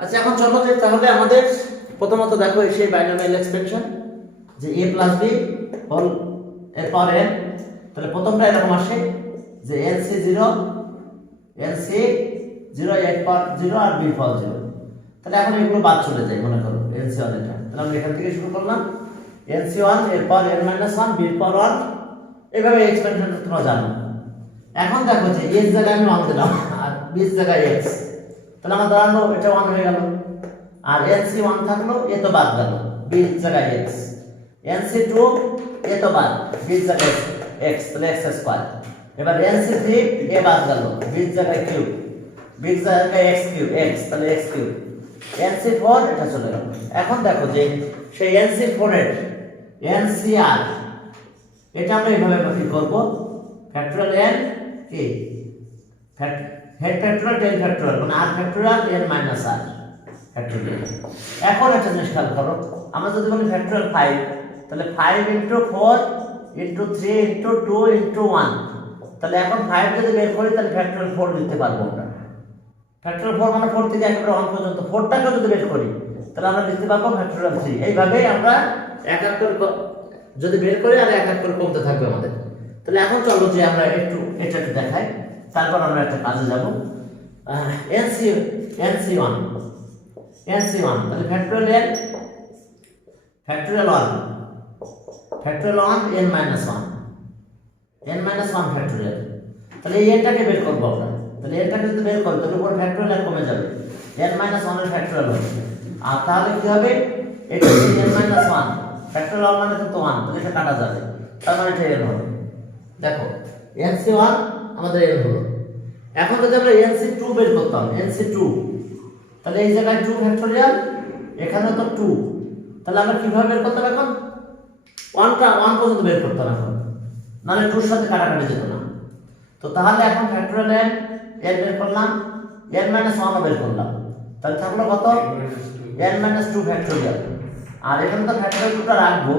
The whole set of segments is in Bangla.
আচ্ছা এখন চলো যে তাহলে আমাদের প্রথমত দেখো সেই বাইনোমিয়াল এক্সপেনশন যে a প্লাস b হোল এর পাওয়ার n। তাহলে প্রথমটা এরকম আসে যে nc 0 nc 0 এর পাওয়ার 0 আর b এর পাওয়ার 0। তাহলে এখন এগুলো বাদ চলে যায় মনে করো nc 1 এটা। তাহলে আমরা এখান থেকে শুরু করলাম nc 1 এর পাওয়ার n - 1 b এর পাওয়ার 1। এইভাবে এক্সপেনশনটা তোমরা জানো। এখন দেখো যে a এর জায়গায় আমি 1 দিলাম আর b এর জায়গায় x, তাহলে আমার দাঁড়ালো এটা 1 হয়ে গেল। আর nc 1 থাকলো এ তো বাদ গেল b এর জায়গায় x, nc 2 এ তো বাদ b এর জায়গায় x, তাহলে x স্কয়ার। এবার nc 3 এ বাদ গেল b এর জায়গায় কিউব, b এর জায়গায় x কিউব x, তাহলে x কিউব। nc 4 এটা চলে গেল। এখন দেখো যে সেই nc 4 এর ncr এটা আমরা এইভাবে কি করব, ফ্যাক্টরিয়াল n কি হেড ফ্যাক্টরিয়াল টেল ফ্যাক্টরিয়াল মানে r factorial n minus r factorial. এখন একটা জিনিস খেয়াল করো, আমরা যদি বলি ফ্যাক্টরিয়াল 5 তাহলে 5 ইনটু 4 ইনটু 3 ইনটু 2 ইনটু 1। তাহলে এখন 5 যদি বের করি তাহলে ফ্যাক্টরিয়াল 4 লিখতে পারবো আমরা। ফ্যাক্টরিয়াল 4 মানে 4 থেকে একেবারে 1 পর্যন্ত 4টাকে যদি বের করি তাহলে আমরা লিখতে পারবো ফ্যাক্টরিয়াল 3। এইভাবে আমরা এক এক করে যদি বের করি আর এক এক করে কমতে থাকবে আমাদের। তাহলে এখন চলো যে আমরা একটু এটা একটু দেখাই, তারপর আমরা একটা কাজে যাব। nc1 তাহলে factorial n factorial 1 n minus 1 factorial. তাহলে এই nটাকে বের করবো আমরা। তাহলে nটাকে যদি বের করি তাহলে উপর ফ্যাক্টরিয়াল n কমে যাবে, n মাইনাস 1 এর ফ্যাক্টরিয়াল হবে। আর তাহলে কি হবে, এটা n মাইনাস 1 ফ্যাক্টরিয়াল 1 মানে তো 1, তাহলে এটা কাটা যাবে, তার মানে এটা n হবে। দেখো nc1 আমাদের n হলো। এখন যদি আমরা nc2 বের করতাম nc2, তাহলে এই জায়গায় 2 ফ্যাক্টরিয়াল, এখানে তো 2, তাহলে আমরা কিভাবে বের করতাম এখন 1 পর্যন্ত বের করতাম এখন, নাহলে 2 এর সাথে কাটাকাটি যেত না। তো তাহলে এখন ফ্যাক্টরিয়াল n বের করলাম, n - 1 বের করলাম, তাহলে থাকলো কত n - 2 ফ্যাক্টরিয়াল। আর এখানে তো ফ্যাক্টরিয়াল 2টা রাখবো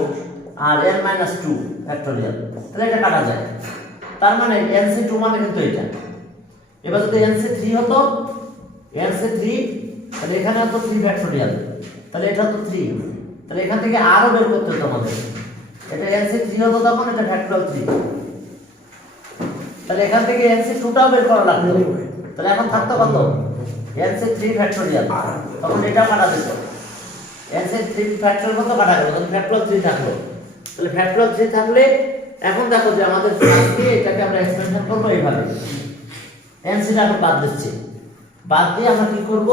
আর n - 2 ফ্যাক্টরিয়াল, তাহলে এটা কাটা যায়। তার মানে nc2 মানে কিন্তু এটা। এবার যদি nc3 হতো nc3 তাহলে এখানে হতো 3 ফ্যাক্টরিয়াল, তাহলে এটা তো 3, তাহলে এখান থেকে আরো বের করতে হতো আমাদের। এটা nc3 হতো তখন এটা ফ্যাক্টরিয়াল 3, তাহলে এখান থেকে nc2টাও বের করা লাগতো। তাহলে এখন থাকতো কত nc3 ফ্যাক্টরিয়াল, তখন এটাও কাটা যেত। nc3 ফ্যাক্টরিয়াল কত কাটা গেল, তখন ফ্যাক্টরিয়াল 3 থাকলো। তাহলে ফ্যাক্টরিয়াল 3 থাকলে এখন দেখো যে আমাদের আজকে এটাকে আমরা এক্সপেনশন করব এইভাবে। nc টা আমরা বাদ দিচ্ছি, বাদ দিয়ে আমরা কি করব,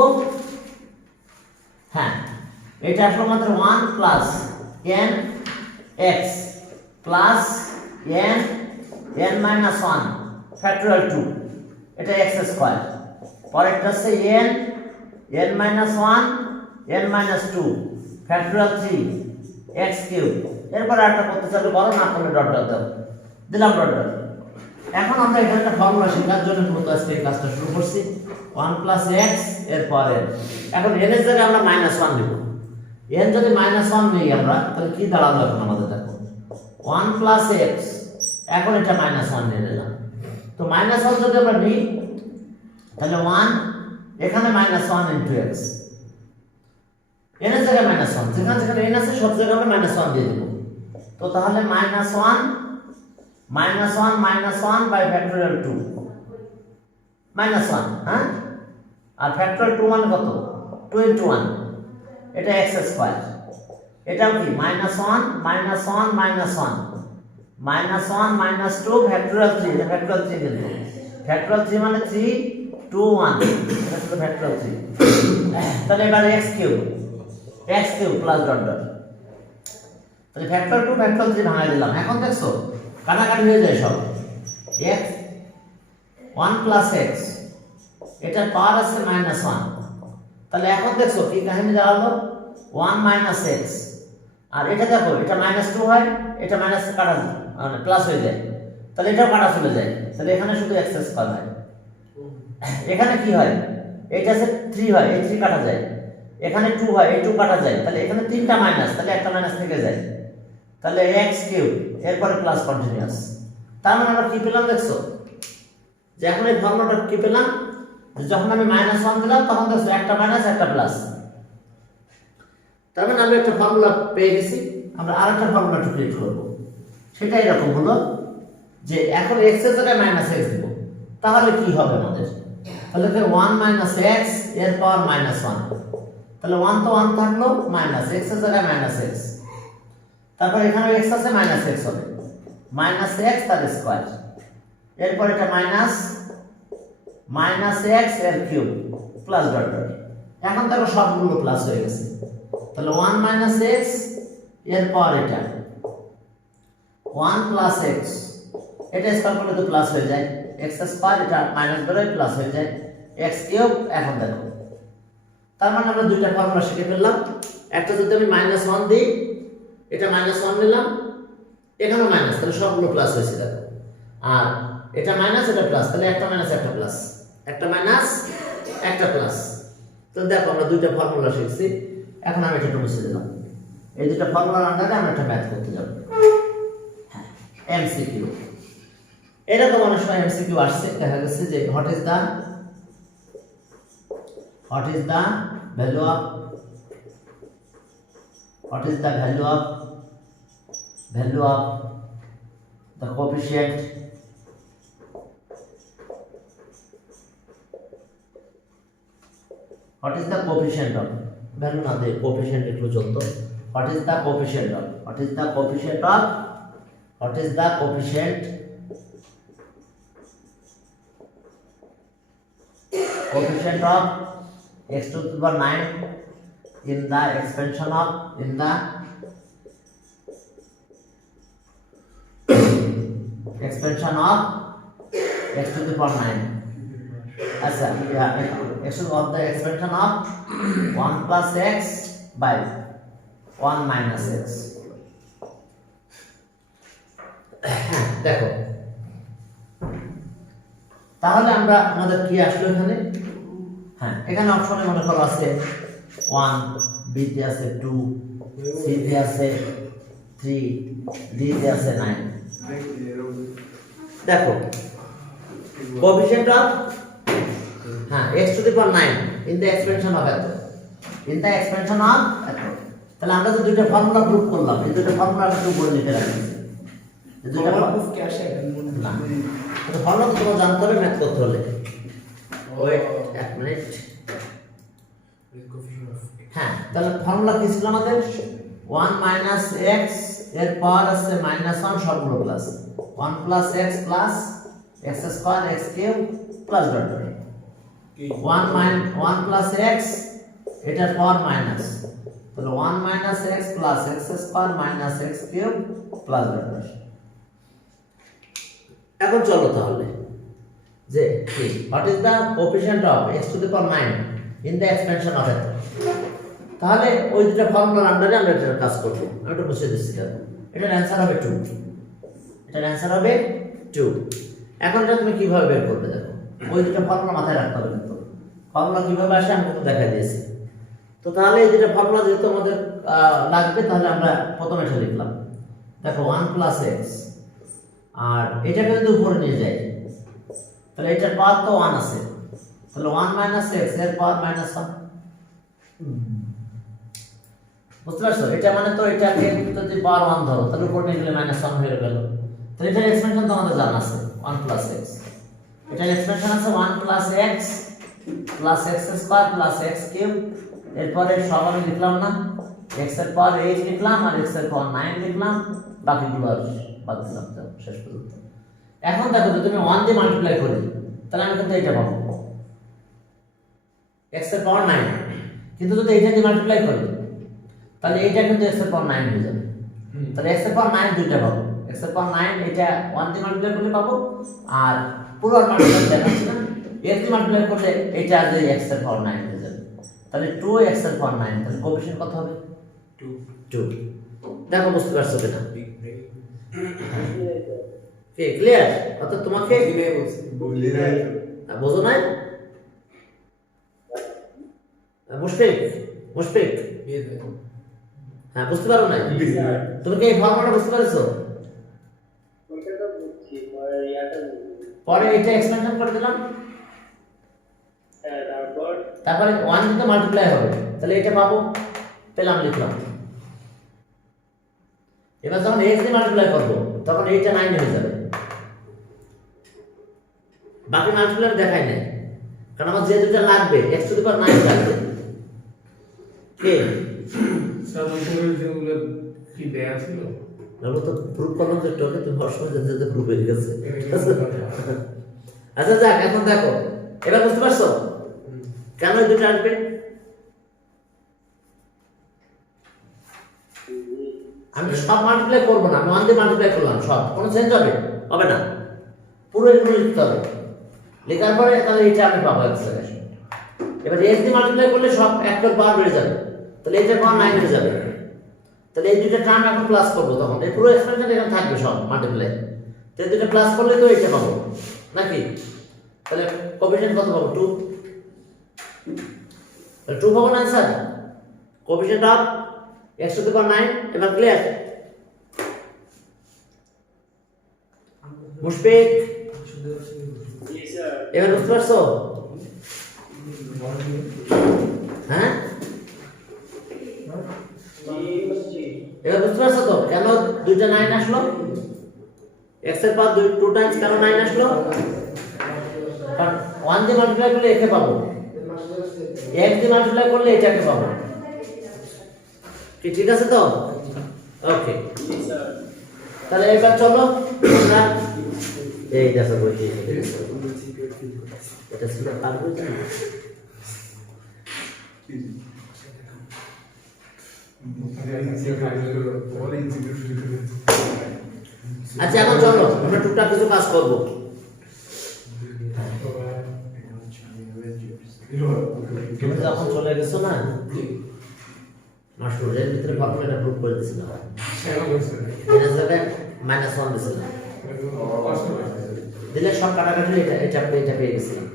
হ্যাঁ এটা আসলে মাত্র 1 plus n x plus n minus 1 factorial 2, এটা x স্কয়ার। পরেরটা হচ্ছে n minus 1 n minus 2 factorial 3 x cube. এরপর একটা করতে চাইলে বড় না করলে ডট ডট দাও, দিলাম ডট ডট। এখন আমরা এখানে একটা ফর্মুলা শেখার জন্য মূলত আজকে এই কাজটা শুরু করছি, 1 প্লাস x এর পরে এখন n এর জায়গায় আমরা -1 দেব। n যদি -1 নেই আমরা তাহলে কি দাঁড়ালো এখন আমাদের, দেখো 1 প্লাস x, এখন এটা -1 নিয়ে নিলাম। তো -1 যদি আমরা নিই তাহলে 1 এখানে -1 ইনটু x, n এর জায়গায় -1, যেখানে যেখানে n আছে সব জায়গায় আমরা -1 দিয়ে দেব। তো তাহলে -1 বাই ফ্যাক্টরিয়াল 2 -1, হ্যাঁ, আর ফ্যাক্টরিয়াল 2 মানে কত 2 ইনটু 1, এটা x স্কয়ার। এটাও কি -1 -2 ফ্যাক্টরিয়াল 3, এটা ফ্যাক্টরিয়াল 3 দিল। ফ্যাক্টরিয়াল 3 মানে 3 2 1, এটা হলো ফ্যাক্টরিয়াল 3। তাহলে এবার x cube plus dot dot, তাহলে ফ্যাক্টরিয়াল 2 ফ্যাক্টরিয়াল 3 ভাঙাই দিলাম। এখন দেখছো কাটাকাটি হয়ে যায় সব, x 1 প্লাস x, এটা পাওয়ার আছে -1, তাহলে এখন দেখছো কি কাহিনী দাঁড়ালো 1 মাইনাস x, আর এটা দেখো এটা -2 হয়, এটা মাইনাস কাটা মানে প্লাস হয়ে যায়, তাহলে এটাও কাটা চলে যায়, তাহলে এখানে শুধু x স্কয়ার হয়। এখানে কি হয়, এটা আছে 3 হয়, এই 3 কাটা যায়, এখানে 2 হয়, এই 2 কাটা যায়, তাহলে এখানে 3টা মাইনাস, তাহলে একটা মাইনাস থেকে যায়, তাহলে x কিউব এরপরে প্লাস কন্টিনিউয়াস। তার মানে আমরা কি পেলাম দেখছো যে এখন এই ফর্মুলাটা কি পেলাম, যখন আমি -1 দিলাম তখন দেখো একটা মাইনাস একটা প্লাস, তার মানে আমরা একটা ফর্মুলা পেয়ে গেছি। আমরা আরেকটা ফর্মুলা ক্রিয়েট করব, সেটা এরকম হলো যে এখন x এর জায়গায় -x দেব, তাহলে কি হবে আমাদের? তাহলে 1 - x এর পাওয়ার -1, তাহলে 1 তো 1 থাকলো, মাইনাস x এর জায়গায় -x, তারপর এখানে x আছে -x হবে, -x তার স্কয়ার, এরপর এটা -x এর কিউব প্লাস ডট ডট। এখন দেখো সবগুলো প্লাস হয়ে গেছে, তাহলে 1 - x এর পাওয়ার এটা 1 + x, এটা স্কয়ার করলে তো প্লাস হয়ে যায়, x স্কয়ার এটা মাইনাস বেরোয় প্লাস হয়ে যায়, x কিউব। এখন দেখো তার মানে আমরা দুইটা ফর্মুলা শিখে ফেললাম। একটা যদি আমি -1 দিই, এটা -1 নিলাম, এখানেও মাইনাস, তাহলে সবগুলো প্লাস হয়েছে দেখো, আর এটা মাইনাস এটা প্লাস, তাহলে একটা মাইনাস একটা প্লাস, একটা মাইনাস একটা প্লাস। তো দেখো আমরা দুইটা ফর্মুলা শিখছি। এখন আমি এটা মুছে দিলাম, এই দুটো ফর্মুলার আন্ডারে আমরা একটা ম্যাথ করতে যাব। হ্যাঁ, এমসিকিউ। এরকম অনেক সময় এমসিকিউ আসছে, দেখা গেছে যে what is the value of the coefficient of value না দিয়ে coefficient একটু চলতো। what is the coefficient of x to the power 9 in the expansion of x to the power 9. আচ্ছা, x of the expansion of 1 + x by 1 - x। দেখো তাহলে আমরা আমাদের কি আসলো এখানে? হ্যাঁ, এখানে অপশনে মনে করো আছে 1, বি তে আছে 2, সি তে আছে 3, ডি তে আছে 9। দেখো coefficient of x to the power 9 in the expansion of এত, তাহলে আমরা যে দুইটা ফর্মুলা প্রুফ করলাম, এই দুইটা ফর্মুলা একটু উপরে লিখে রাখছি। এই দুইটা প্রুফ কি আসে না, তো ফর্মুলা তো তোমরা জানতে হবে ম্যাথ করতে হলে। ওয়েট এক মিনিট। হ্যাঁ, তাহলে ফর্মুলা কি ছিল আমাদের? 1 - x এর পাওয়ার আছে -1 সবগুলো plus, 1 + x plus x square x cube plus dot dot. 1 + x এটার পাওয়ার মাইনাস, তাহলে 1 - x plus x square minus x cube plus dot dot. এখন চলো তাহলে যে কি what is the coefficient of x to the power 9 in the expansion of এত। তাহলে ওই দুটো ফর্মুলার আন্ডারে আমরা এটা কাজ করব। আমি একটু মুছে দিচ্ছি, এটার অ্যানসার হবে 2, এটার অ্যানসার হবে 2। এখন এটা তুমি কিভাবে বের করবে? দেখো ওই দুটো ফর্মুলা মাথায় রাখতে হবে, কিন্তু ফর্মুলা কিভাবে আসে আমি কিন্তু দেখাই দিয়েছি। তো তাহলে এই দুটো ফর্মুলা যেহেতু আমাদের লাগবে, তাহলে আমরা প্রথমে এটা লিখলাম। দেখো 1 + x, আর এটাকে যদি উপরে নিয়ে যাই তাহলে এটার পাওয়ার তো 1 আছে, তাহলে 1 - x এর পাওয়ার -1। বুঝতে পারছো? এটা মানে তো এটাকে যদি পাওয়ার 1 ধরো, তাহলে উপরে নিয়ে গেলে -1 হয়ে গেল। তাহলে এটার এক্সপেনশন তো আমাদের জানা আছে 1 + x, এটার এক্সপেনশন আছে 1 + x plus x square plus x cube. এরপরে সব আমি লিখলাম না, x এর পাওয়ার 8 লিখলাম আর x এর পাওয়ার 9 লিখলাম, বাকিগুলো আর বাদ দিলাম শেষ পর্যন্ত। এখন দেখো যদি আমি 1 দিয়ে মাল্টিপ্লাই করি, তাহলে আমি কিন্তু এটা পাবো x এর পাওয়ার 9, কিন্তু যদি এটা দিয়ে মাল্টিপ্লাই করি তাহলে এটা কিন্তু x এর পাওয়ার 9 হয়ে যাবে। তাহলে x এর পাওয়ার 9 দুইটা পাবো, x এর পাওয়ার 9 এটা 1 দিয়ে মাল্টিপ্লাই করলে পাবো, আর পুরো মাল্টিপ্লাই দেখাচ্ছি না, x দিয়ে মাল্টিপ্লাই করলে এটা যে x এর পাওয়ার 9 হয়ে যাবে। তাহলে 2x এর পাওয়ার 9, তাহলে কোএফিশিয়েন্ট কত হবে? 2। দেখো বুঝতে পারছো কিনা? কি ক্লিয়ার? অর্থাৎ তোমাকে বোঝো নাই? মুশফিক হ্যাঁ, বুঝতে পারো না? তুমি কি এই ফর্মুলাটা বুঝতে পারছো? পরে এটা এক্সপেনশন করে দিলাম, তারপরে 1 দিকে মাল্টিপ্লাই হবে, তাহলে এটা পাবো, পেলাম, লিখলাম। এবার যখন x দিয়ে মাল্টিপ্লাই করব তখন এইটা 9 হয়ে যাবে। বাকি মাল্টিপ্লাই দেখাই নাই, কারণ আমার যে দুটো লাগবে x টু দি পাওয়ার 9 লাগবে। কে স্যার উপরের যেগুলো কি দেয়া ছিল? আমরা তো প্রুফ করলাম যে টোকে তো বর্ষণ যেতে প্রুফ হয়ে গেছে। আচ্ছা যাক, এখন দেখো এবার বুঝতে পারছো কেন এই দুটো আসবে? আমি সব মাল্টিপ্লাই করবো না, আমি 1 দিয়ে মাল্টিপ্লাই করলাম, সব কোনো চেঞ্জ হবে না, পুরো এগুলো লিখতে হবে। লেখার পরে তাহলে এটা আমি পাবো এক্সপ্রেশন। এবার x দিয়ে মাল্টিপ্লাই করলে সব এক করে পাওয়ার বেড়ে যাবে, তাহলে এটা পাওয়ার 9 হয়ে যাবে। তাহলে এই দুটো টার্ম এখন প্লাস করবো, তখন এই পুরো এক্সপ্রেশন এখানে থাকবে সব মাল্টিপ্লাই। তো এই দুটো প্লাস করলে তো এটা পাবো নাকি? তাহলে কোএফিশিয়েন্ট কত পাবো? 2। তাহলে 2 পাবো না sir? Coefficient of x to the power 9। এবার ক্লিয়ার? মুশফিক এবার বুঝতে পারছো? হ্যাঁ, এবার বুঝতে পারছো তো কেন দুইটা 9 আসলো? x এর পাওয়ার 2 টাইমস কেন 9 আসলো? কারণ 1 দিয়ে মাল্টিপ্লাই করলে একে পাবো, x দিয়ে মাল্টিপ্লাই করলে এটাকে পাবো। কি ঠিক আছে তো? ওকে, তাহলে এবার চলো আমরা এই দেখো বইটি এটা ছিল কার বই জানো? আচ্ছা এখন চলো আমরা টুকটাক কিছু কাজ করবো। তুমি যখন চলে গেছো না, মাস্টারের ভিতরে ফর্মুলাটা প্রুফ করে দিয়েছিলাম, -1 দিয়েছিলাম, দিলে সব কাটাকাটি এটা পেয়ে গেছিলাম।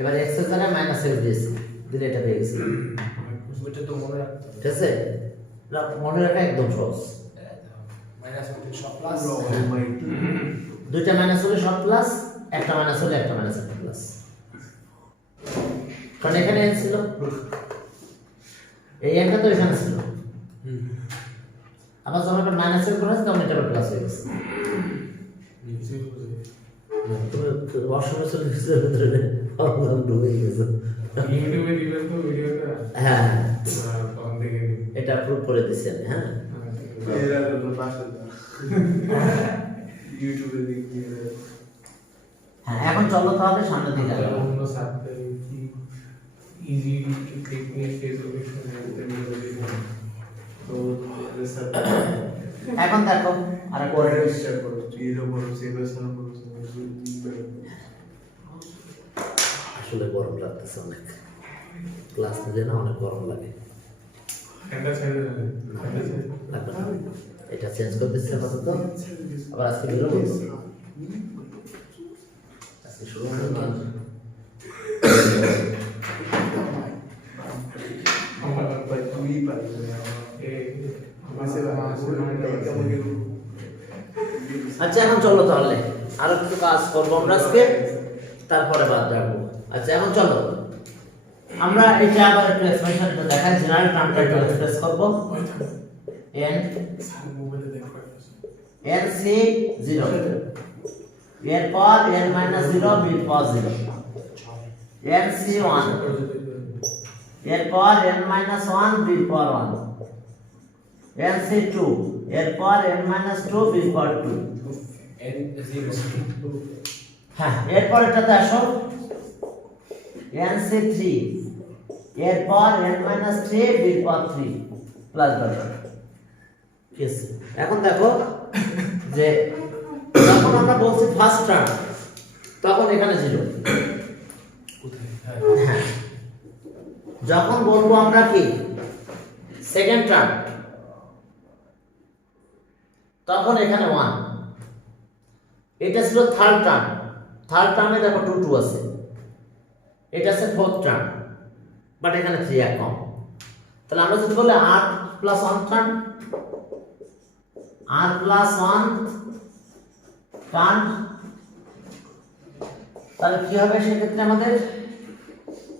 এবার x এর জায়গায় -x দিয়েছি, দিলে এটা পেয়ে গেছিলাম। ঠিক আছে, না মনে রাখা একদম সহজ। দুইটা মাইনাস হলে সব প্লাস, একটা মাইনাস হলে একটা মাইনাস একটা প্লাস, কারণ এখানে n ছিল, এই একটা তো এখানে ছিল। আবার যখন একটা মাইনাস এর করেছে তখন এটা প্লাস হয়ে গেছে। তুমি ওয়াশরুমে চলে গেছো, ভিতরে প্রবলেম ঢুকে গেছে। ইউটিউবে দিবেন তো ভিডিওটা? হ্যাঁ, তখন দেখে নিন। এটা প্রুফ করে দিছি আমি। হ্যাঁ, এরা তো পাশে ইউটিউবে দেখি। হ্যাঁ এখন চলো তাহলে সামনের দিকে আগাবো। অন্য সাথে কি ইজি টেকনিক ফেসবুকে শুনে তো স্যার এখন দেখো আর পরে করে শেয়ার করো, ইরো বড় সেভেশন করো, আসলে গরম লাগতেছে অনেক, ক্লাস নিলে না অনেক গরম লাগে। এটা ছেড়ে দেবেন। লাগবে না, এটা চেঞ্জ করে দিচ্ছে আপাতত। আবার আজকে বেরোবো, আজকে শুরু হলো না। তুমি পারি আচ্ছা এখন চলো তাহলে আরো কিছু কাজ করবো আমরা আজকে, তারপরে বাদ রাখবো। আচ্ছা এখন চলো আমরা এটা আবার একটু এক্সপ্রেশন এটা দেখাই, জেনারেল টার্মটা একটু এক্সপ্রেস করব। n n c 0 এর পর n - 0 বির পর 0, n c 1 এর পর n - 1 বির পর 1, n c 2 এর পর n - 2 বির পর 2। হ্যাঁ, এরপর এটাতে আসো, n c 3 এরপর n - 3 বির পর 3 প্লাস বাড়বে। ঠিক আছে, এখন দেখো যে যখন আমরা বলছি ফার্স্ট টার্ম তখন এখানে 0, হ্যাঁ যখন বলবো আমরা কি সেকেন্ড টার্ম তখন এখানে 1। এটা ছিল থার্ড টার্মে দেখো 2 2 আছে, এটা আছে ফোর্থ টার্ম, বাট এখানে 3 এক কম। তাহলে আমরা যদি বলি r + 1 টার্ম, r + 1 টার্ম, তাহলে কি হবে সেক্ষেত্রে আমাদের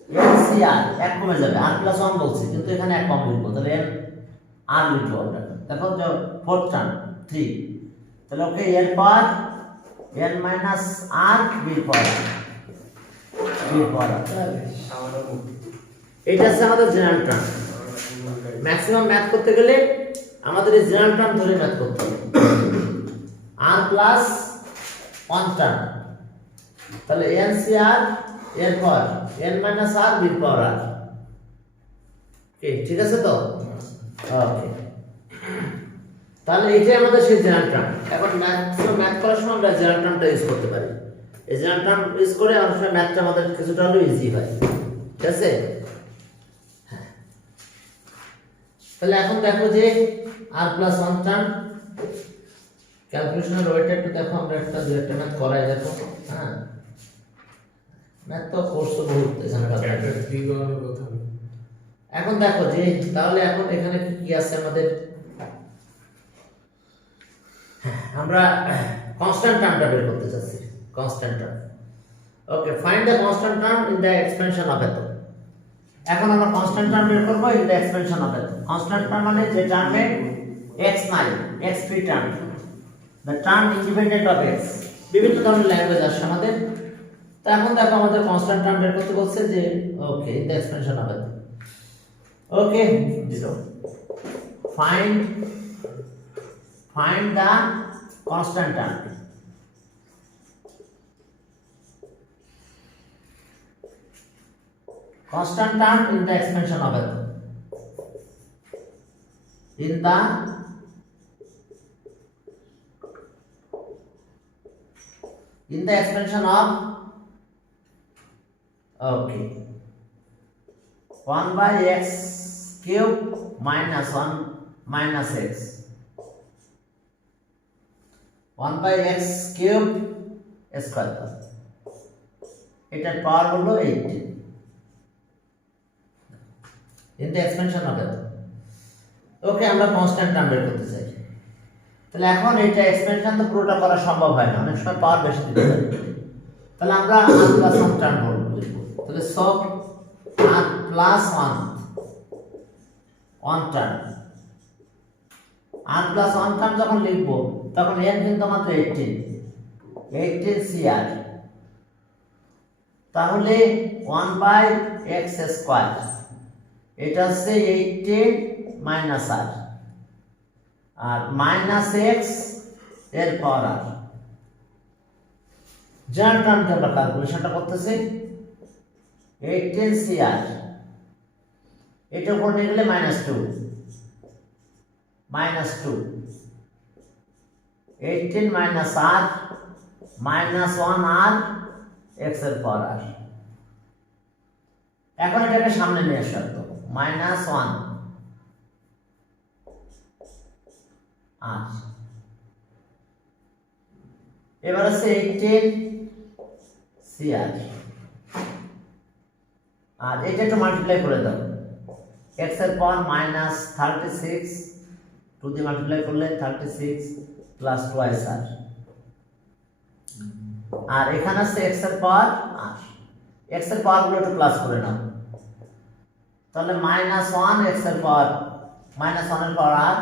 এনসিআর এক কমে যাবে, আর প্লাস 1 বলছি কিন্তু এখানে এক কম লিখবো, তাহলে এন আর লিখবো আমরা। দেখো যে ফোর্থ টার্ম 3, তাহলে ওকে এর পাওয়ার এন মাইনাস আর বির পাওয়ার এইটা হচ্ছে আমাদের জেনারেল টার্ম। ম্যাক্সিমাম ম্যাথ করতে গেলে আমাদের এই জেনারেল টার্ম ধরে ম্যাথ করতে হবে। আর প্লাস 1 টার্ম, তাহলে এনসিআর এর পর এন মাইনাস আর বির পাওয়ার আর। ঠিক আছে তো? ওকে, তাহলে এটাই আমাদের সেই জেনারেল টার্ম। এখন ম্যাথ করার সময় আমরা জেনারেল টার্মটা ইউজ করতে পারি। এই জেনারেল টার্ম ইউজ করে অনেক সময় ম্যাথটা আমাদের কিছুটা হলেও ইজি হয়। ঠিক আছে? তাহলে এখন দেখো যে আর প্লাস 1 টার্ম ক্যালকুলেশনের ওয়েটা একটু দেখো, আমরা একটা দুইটা ম্যাথ করাই দেখো। হ্যাঁ, ম্যাথ তো কোর্স বহুত এখানে একটা 3 গণনার কথা। এখন দেখো যে তাহলে এখন এখানে কি কি আছে আমাদের, আমরা কনস্ট্যান্ট টার্মটা বের করতে চাচ্ছি। Constant term, okay, find the constant term in the expansion of এত। এখন আমরা কনস্ট্যান্ট টার্ম বের করব ইন দ্য এক্সপেনশন অফ এত। কনস্ট্যান্ট টার্ম মানে যে টার্মে x নাই, x free term, the term independent of x। বিভিন্ন ধরনের ল্যাঙ্গুয়েজ আছে আমাদের। তো এখন দেখো আমাদের কনস্ট্যান্ট টার্ম বের করতে বলছে যে okay in the expansion of এত। ওকে, দিলো find the constant term. Constant term in the expansion of it. In the expansion of, okay, 1 by x cube minus 1 minus x, 1 by x cube square, এটার পাওয়ার হলো 18 in the expansion of it। ওকে, আমরা কনস্ট্যান্ট টার্ম বের করতে চাই। তাহলে এখন এটা এক্সপেনশন তো পুরোটা করা সম্ভব হয় না, অনেক সময় পাওয়ার বেশি দিতে হয়। তাহলে আমরা r প্লাস 1 টার্ম লিখব। তাহলে সব r plus 1 term, r plus 1 term যখন লিখব তখন n কিন্তু মাত্র 18 cr, তাহলে 1 বাই x স্কয়ার, এটা হচ্ছে 18 মাইনাস r, আর মাইনাস x এর পাওয়ার r। জেনারেল টার্মে আমরা ক্যালকুলেশনটা করতেছি। 18 cr, এটা উপর নিয়ে গেলে -2, 18 minus r minus 1 r x এর পাওয়ার r। এখন এটাকে সামনে নিয়ে আসতে হবে, -1 r, এবার আছে 18 cr, আর এটা একটু মাল্টিপ্লাই করে দাও, x এর পাওয়ার -36 টু দিয়ে মাল্টিপ্লাই করলে 36 প্লাস টুয়াইস r, আর এখানে আছে x এর পাওয়ার r, x এর পাওয়ার গুলো একটু প্লাস করে নাও, তাহলে -1 x এর পাওয়ার -1 এর পাওয়ার r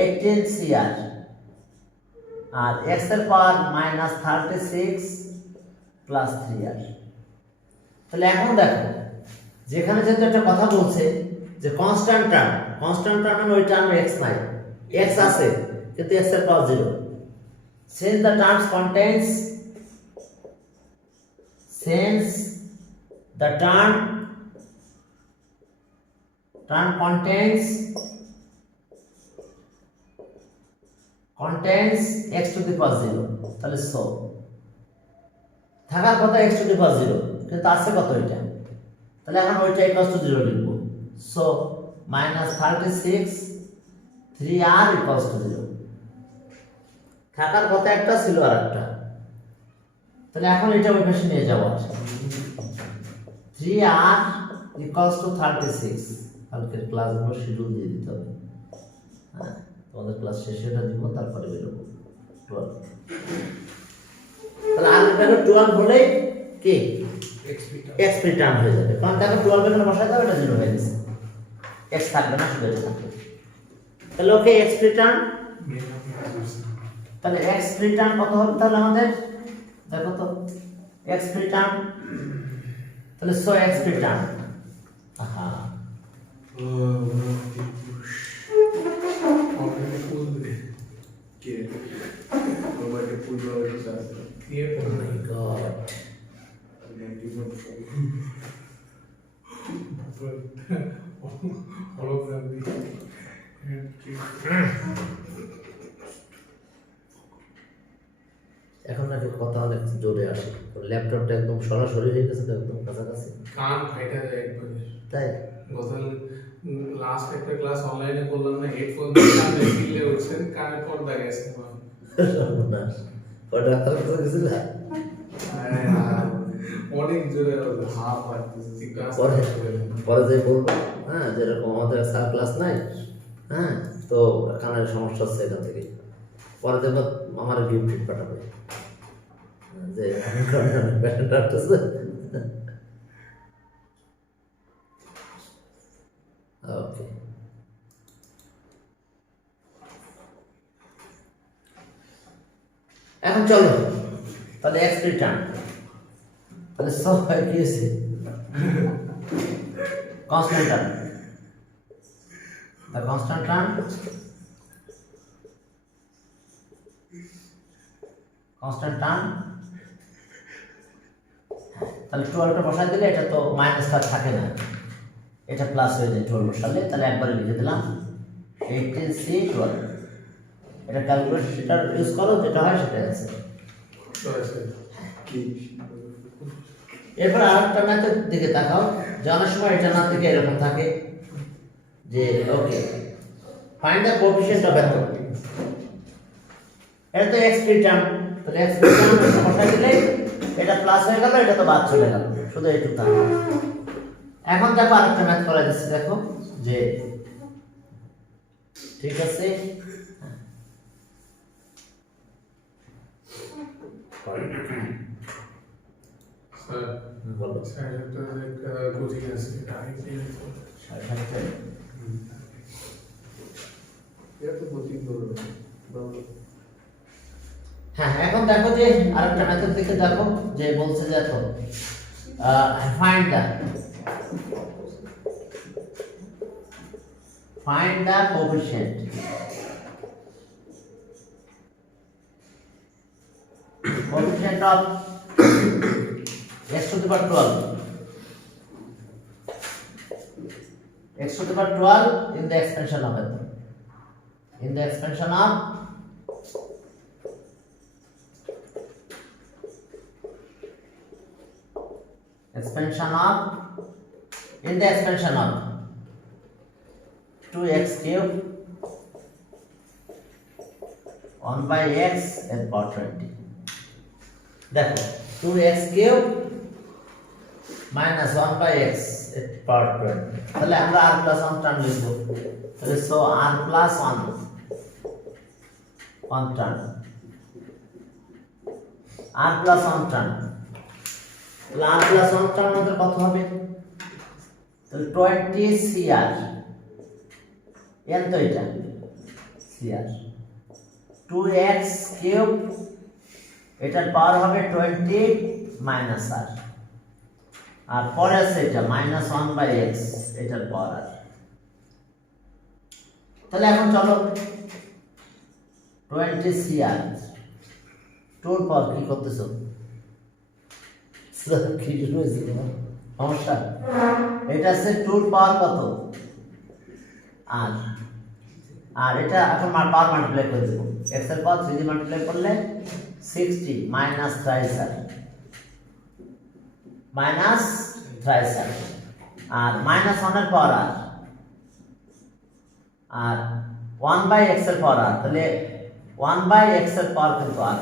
18 cr, আর x এর পাওয়ার -36 প্লাস 3r। তাহলে এখন দেখো যেখানে যেহেতু একটা কথা বলছে যে কনস্ট্যান্ট টার্ম মানে ওই টার্মে x নাই, x আছে কিন্তু x এর পাওয়ার 0। since the terms contains x to the power 0, তাহলে সো থাকার কথা x to the power 0, কিন্তু আছে কত এটা, তাহলে এখন ওইটা ইকুয়াল টু 0 লিখব। সো -36 3r ইকুয়াল টু 0, থাকার কথা একটা ছিল আর একটা, তাহলে এখন এটা ওই পাশে নিয়ে যাব। 3r ইকুয়াল টু 36, কালকের ক্লাসগুলো শিডিউল দিয়ে দিতে হবে। হ্যাঁ, তোমাদের ক্লাস শেষে এটা দিব, তারপরে বেরোবো 12। তাহলে আর এটা 12 হলে কি এক্স রিটার্ন হয়ে যাবে, কারণ দেখো 12 এখানে বসাতে হবে, এটা 0 হয়ে গেছে, এক্স থাকবে না, শুধু এটা থাকবে। তাহলে ওকে এক্স রিটার্ন, তাহলে এক্স রিটার্ন কত হবে তাহলে আমাদের, দেখো তো এক্স রিটার্ন, তাহলে সো এক্স রিটার্ন, হ্যাঁ কে মোবাইলে পুরো হয়েছে আছে ও মাই গড, এখন নাকি কথা অনেক জোরে আসে, ল্যাপটপটা একদম সরাসরি হয়ে গেছে তো, একদম কাছাকাছি, কান ফাইটা যায় একবারে। তাই গতকাল লাস্ট একটা ক্লাস অনলাইনে করলাম না, হেডফোন দিয়ে কানে দিলে উঠছে, কানে পর্দা গেছে আমার। সর্বনাশ, ওটা ডাক্তার কাছে গেছিলা? অনেক জোরে হাফ পাইতেছে ক্লাস পরে পরে যে বলবো, হ্যাঁ যেরকম আমাদের স্যার ক্লাস নাই, হ্যাঁ তো কানের সমস্যা হচ্ছে এখান থেকে, পরে দেখবো আমার গিফট পাঠাবে যে প্যাশেন্ট আসতেছে। ওকে, এখন চলো তাহলে এক্স রিটার্ন, তাহলে সব হয় কি হয়েছে, constant term, the constant term, constant term, তাহলে 12 টা বসাই দিলে এটা তো মাইনাসটা থাকে না, এটা প্লাস হয়ে যায় 12 বসালে, তাহলে একবারে লিখে দিলাম 18C12, এটা ক্যালকুলেটর ইউজ করো, যেটা হয় সেটা আছে। কি এরপর আরেকটা ম্যাথের দিকে তাকাও, যে অনেক সময় এটা না থেকে এরকম থাকে যে ওকে ফাইন্ড দ্য কোএফিশিয়েন্ট অফ এত, এটা তো এক্স রিটার্ন, তাহলে এক্স রিটার্ন বসাই দিলে এটা প্লাস হয়ে গেল, এটা তো বাদ চলে গেল, শুধু এইটুকু থাকবে। এখন দেখো আরেকটা ম্যাথ করা যাচ্ছে, দেখো যে ঠিক আছে, স্যার বলো স্যার একটা কোচিং আছে, এটা আইপিএল এত কোচিং করো বাবা হ্যাঁ, এখন দেখো যে আরেকটা মেথড দিকে দেখো, যে বলছে যে দেখো find the coefficient of x to the power 12, x to the power 12 in the expansion of it, in the expansion of in the expansion of 2x cube 1 by x and power 20, দেখো 2x cube minus 1 by x at power 20, তাহলে আমরা r plus 1 টার্ম লিখব, তাহলে so r plus 1 term, r plus 1 term, তাহলে r plus 1 টার্ম আমাদের কত হবে, তাহলে 20 cr, n তো এটা cr, 2x cube এটার পাওয়ার হবে 20 মাইনাস r, আর পরে আছে এটা মাইনাস 1 বাই x, এটার পাওয়ার r। তাহলে এখন চলো 20 cr টুর পাওয়ার কি করতেছো, কি হয়েছে সমস্যা, এটা আছে টুর পাওয়ার কত r, আর এটা এখন পাওয়ার মাল্টিপ্লাই করে দেবো, x এর পাওয়ার 3 দিয়ে মাল্টিপ্লাই করলে 60 মাইনাস ট্রাইসার আর মাইনাস 1 এর পাওয়ার আর 1 বাই x এর পাওয়ার আর, তাহলে 1 বাই x এর পাওয়ার কিন্তু আর,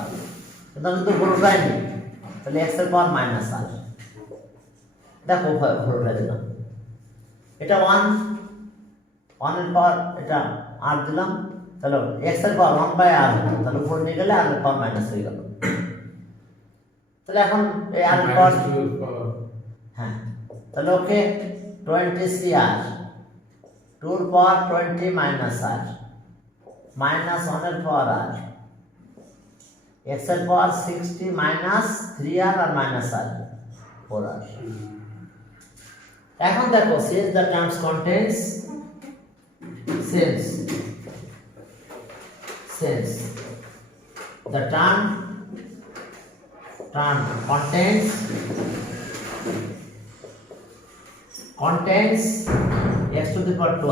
কিন্তু আমি তো পুরোটাই নিই, তাহলে x এর পাওয়ার মাইনাস আর, দেখো পুরোটা দিলাম, এটা 1 এর পাওয়ার এটা আর দিলাম, তাহলে x এর পাওয়ার 1 বাই r, তাহলে উপর নিয়ে গেলে r এর পাওয়ার মাইনাস হয়ে গেল, তাহলে এখন এই r এর পাওয়ার হ্যাঁ, তাহলে ওকে 20 CR 2 এর পাওয়ার 20 মাইনাস আর মাইনাস 1 এর পাওয়ার আর x এর পাওয়ার 60 মাইনাস 3r আর মাইনাস r 4r। এখন দেখো since the terms contains since the term contains x to the power 12,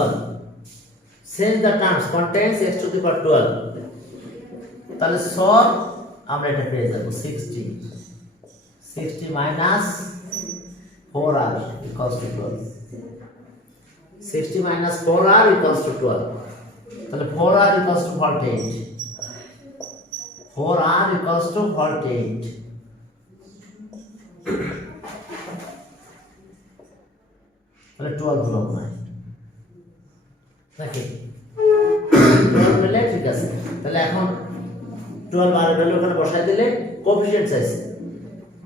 since the terms contains x to the power 12, তাহলে so আমরা এটা পেয়ে যাব 60 minus 4r equals to 12, 60 minus 4r equals to 12, তাহলে 4r equals to voltage, 4r equals to voltage, তাহলে 12 হলো না নাকি 12 মিলে ঠিক আছে। তাহলে এখন 12 আর ভ্যালু ওখানে বসাই দিলে কোএফিশিয়েন্ট আছে,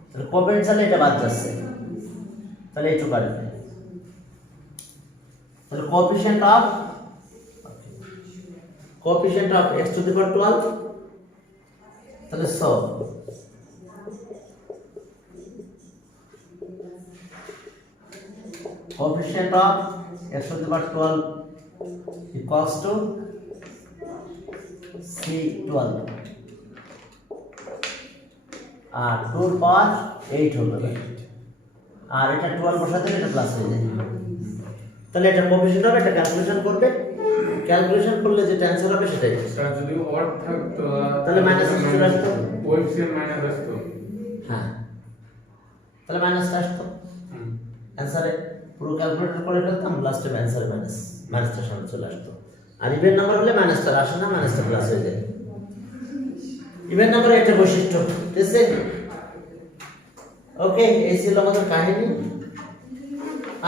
তাহলে কোএফিশিয়েন্ট চাইলে এটা বাদ যাচ্ছে, তাহলে এইটুকু আসবে। তাহলে coefficient of x to the power 12, তাহলে so coefficient of x to the power 12 equals to C12 আর 2 এর পাওয়ার 8 হবে, আর এটা 12 বসাতে এটা প্লাস হয়ে যায়। তাহলে এটা কোএফিশিয়েন্ট হবে, এটা ক্যালকুলেশন করবে, ক্যালকুলেশন করলে যে অ্যানসার হবে সেটাই। স্যার যদি অড থাকতো তাহলে মাইনাস চলে আসতো, কোএফিশিয়েন্ট মাইনাস আসতো। হ্যাঁ তাহলে মাইনাসটা আসতো অ্যানসারে, পুরো ক্যালকুলেটর করে ফেলতাম, লাস্টে অ্যানসার মাইনাসটা সামনে চলে আসতো। আর ইভেন নাম্বার হলে মাইনাসটা আসে না, মাইনাসটা প্লাস হয়ে যায়। ইভেন নাম্বারের একটা বৈশিষ্ট্য, ঠিক আছে? ওকে, এই ছিল আমাদের কাহিনী।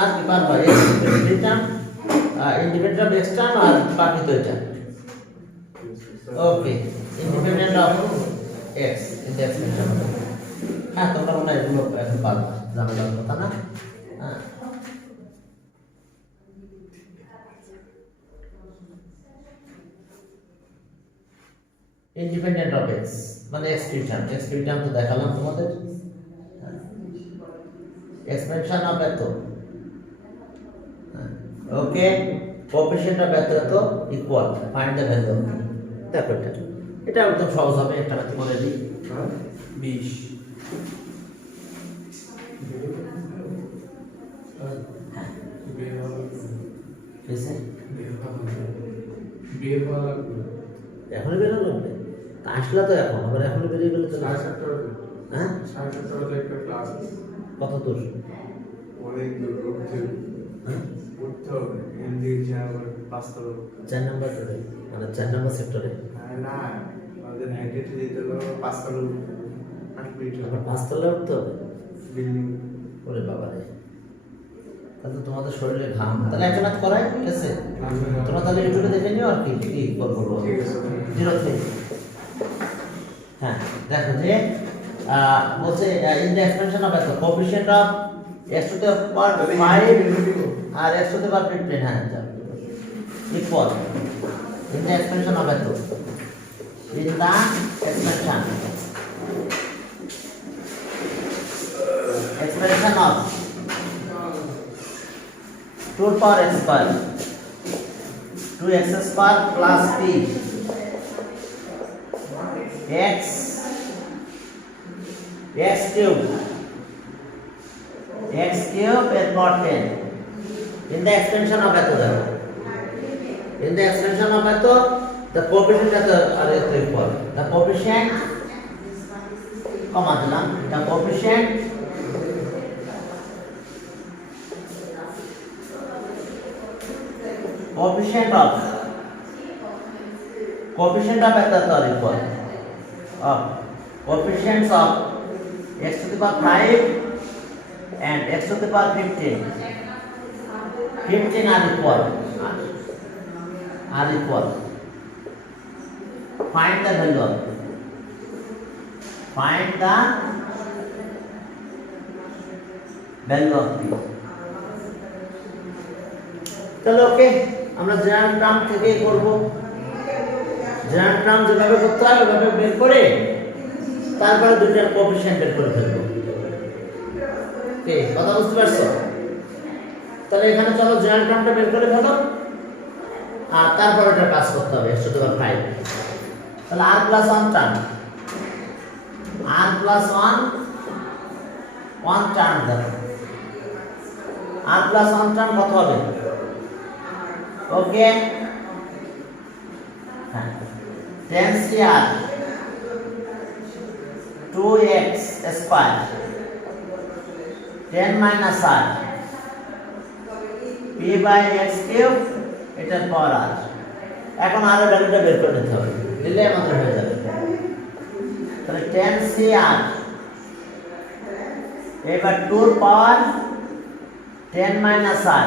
আর কি পারবা ইন্ডিপেন্ডেন্ট অফ এক্স টার্ম আর বাকি তো এটা। Okay, independent of x in the expression. হ্যাঁ, তোমরা মনে হয় এগুলো এখন পারবা, ঝামেলার কথা না। হ্যাঁ, ইন্ডিপেন্ডেন্ট অফ এক্স মানে এক্সপ্রেশন তো দেখালাম তোমাদের। এক্সপেনশন অফ এত, ওকে, কোএফিশিয়েন্ট অফ এত equal, find the value of, দেখো এটা একদম সহজ হবে, একটা ম্যাথ করে দিই। 20 বের হওয়া লাগবে। এখনই বেরো লাগবে, আসলে তো এখন আবার এখনই বেরিয়ে গেলে তো। 7:30 হ্যাঁ, 7:30 একটা ক্লাস আছে। কত দূর? অনেক দূর উঠতে হবে, এমনি আবার 5 তলা। 4 নম্বর রোডে, মানে 4 নম্বর সেক্টরে। না, আমাদের হেঁটে হেঁটে যেতে হবে 5 তলা, 8 মিনিট আবার 5 তলায় উঠতে হবে। বিল্ডিং। ওরে বাবা রে, তাহলে তোমাদের শরীরে ঘাম। তাহলে একটা ম্যাথ করাই, ঠিক আছে? তোমরা তাহলে ইউটিউবে দেখে নিও আর কি কি করবো। ঠিক আছে। 03, হ্যাঁ দেখো যে বলছে ইন দ্য এক্সপেনশন অফ এত coefficient of x to the power 5 আর x টু দ্য পাওয়ার 15, হ্যাঁ equal in the expansion of এত, in the expression of 2 power x square 2x square plus p x cube per power 10 in the extension of eto, in the extension of eto the coefficient are equal, the coefficient comma dilam, the coefficient of eto are equal of coefficients of x to the power 5 and x to the power 15 are equal, find the value of, value of P. তাহলে ওকে, আমরা জেনারেল টার্ম থেকে করব। জেনারেল টার্ম যেভাবে করতে হয় ওভাবে বের করে তারপরে দুইটার কোএফিসিয়েন্ট বের করে ফেলবো। ওকে, কথা বুঝতে পারছো? তাহলে এখানে চলো জেনারেল টার্মটা বের করে ফেলো আর তারপর ওটা কাজ করতে হবে x টু দি পাওয়ার 5। তাহলে r plus 1 term, r plus 1 term দেখো, r প্লাস 1 টার্ম কত হবে? ওকে, হ্যাঁ, 10cr 2x square 10 minus r p by x cube এটার পাওয়ার r। এখন r এর ভ্যালুটা বের করে নিতে হবে, দিলে আমাদের হয়ে যাবে। তাহলে 10cr এবার 2 এর পাওয়ার 10 মাইনাস r,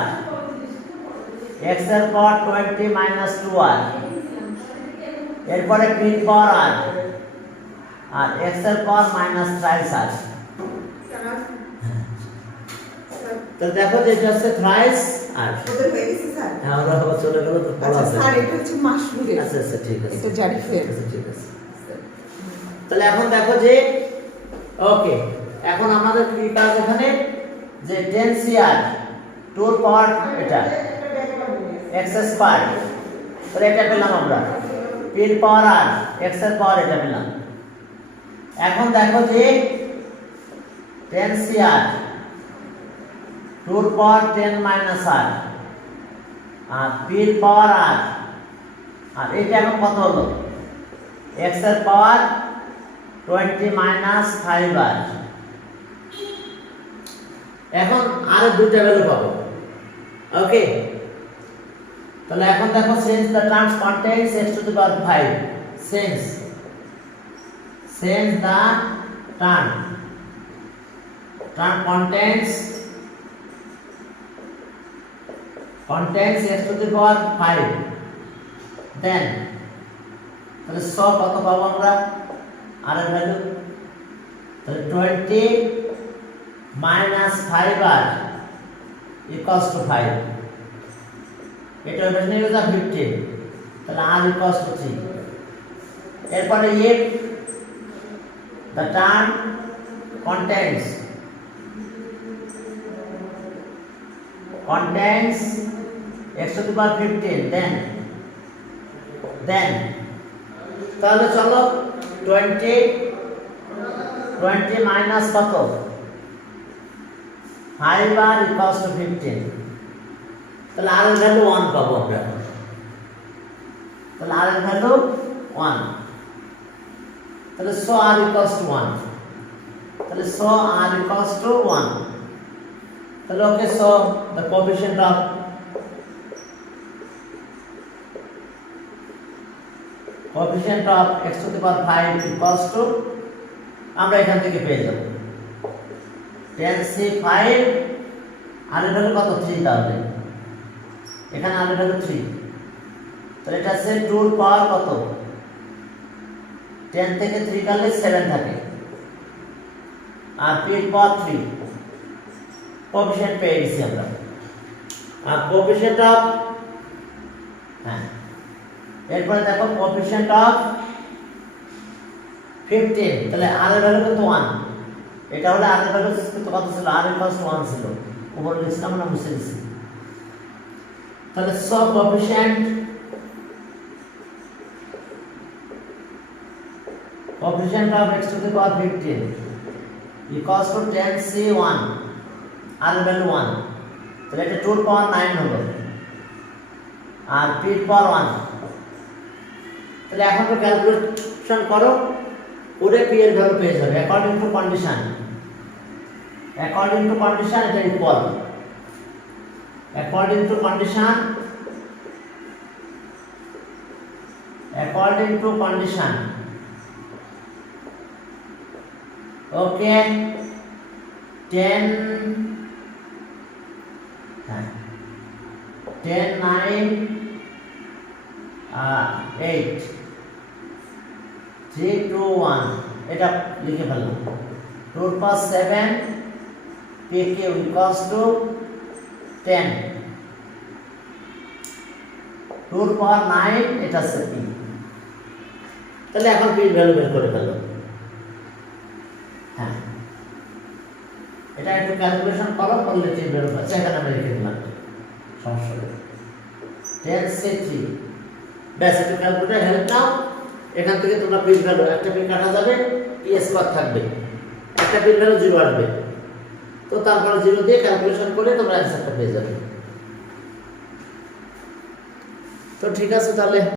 x এর পাওয়ার 20 মাইনাস 2r, এরপরে p এর পাওয়ার r আর x এর পাওয়ার মাইনাস 3r। তো দেখো যে এটা হচ্ছে থ্রাইস আর ওদের হয়ে গেছে স্যার। হ্যাঁ, ওরা চলে গেল তো পড়া আচ্ছা আছে। স্যার, এটা হচ্ছে মাশরুমের। আচ্ছা আচ্ছা, ঠিক আছে, এটা জারিফের। আচ্ছা ঠিক আছে। তাহলে এখন দেখো যে ওকে, এখন আমাদের কি কাজ এখানে যে 10cr 2 এর পাওয়ার এটা x স্কয়ার, তাহলে এটা পেলাম আমরা, p এর পাওয়ার r, x এর পাওয়ার এটা পেলাম। এখন দেখো যে 10cr 2 এর পাওয়ার 10 মাইনাস r আর p এর পাওয়ার r আর এটা এখন কত হলো? x এর পাওয়ার 20 মাইনাস 5r। এখন আর দুইটা ভ্যালু পাবো। ওকে, তাহলে এখন দেখো since the terms contains x to the power 5, since the term contains x to the power 5, then তাহলে সব কত পাবো আমরা? আর এর ভ্যালু তাহলে 20 মাইনাস 5r ইকুয়ালস টু 5, এটা হবে নিয়ে যা 15, তাহলে r ইকুয়ালস টু 3। এরপরে if the term contains x to the power 15, then তাহলে চলো 20 মাইনাস কত 5r ইকুয়ালস টু 15, তাহলে r এর ভ্যালু 1 পাবো আমরা। তাহলে r এর ভ্যালু 1, তাহলে so r ইকুয়ালস টু 1, তাহলে so r ইকুয়ালস টু 1। তাহলে ওকে, so the coefficient of x to the power 5 equals to, আমরা এখান থেকে পেয়ে যাব 10c5 আর এর ভ্যালু কত? 3, তাহলে এখানে আর এর ভ্যালু 3, তাহলে এটা আছে 2 এর পাওয়ার কত? 10 থেকে 3 কাটলে 7 থাকে আর p এর পাওয়ার 3, কোএফিশিয়েন্ট পেয়ে গেছি আমরা। আর কোএফিশিয়েন্ট অফ, হ্যাঁ, এরপরে দেখো কোএফিশিয়েন্ট অফ 15, তাহলে r এর ভ্যালু কত? 1, এটা হলে r এর ভ্যালু কত ছিল? r ইকুয়ালস টু 1 ছিল, উপরে লিখছিলাম আমরা, মুছে দিছি। তাহলে সব coefficient of x to the power 15 equals to 10c1, r এর ভ্যালু 1, তাহলে এটা 2 এর পাওয়ার 9 হলো আর p এর পাওয়ার 1। তাহলে এখন তো ক্যালকুলেশন করো, ওরে p এর ভ্যালু পেয়ে যাবে অ্যাকর্ডিং টু কন্ডিশন এটা ইকুয়াল, অ্যাকর্ডিং টু কন্ডিশন ওকে 10 9 8 3 2 1 এটা লিখে ফেললাম। 2 + 7 PQ equals to 10 2 এর পাওয়ার 9 এটা হচ্ছে P তাহলে এখন P ভ্যালু বের করে ফেলো হ্যাঁ এটা একটু ক্যালকুলেশন করো করলে T বের হবে সেখানে আমি লিখে দিলাম সমস্যা নেই 10 সে 3 ব্যাস একটু ক্যালকুলেটর হেল্প নাও এখান থেকে তোমরা P ভ্যালু একটা P কাটা যাবে P স্কয়ার থাকবে একটা P ভ্যালু 0 আসবে তো তারপর 0 দিয়ে ক্যালকুলেশন করে তোমরা অ্যানসারটা পেয়ে যাবে তো ঠিক আছে তাহলে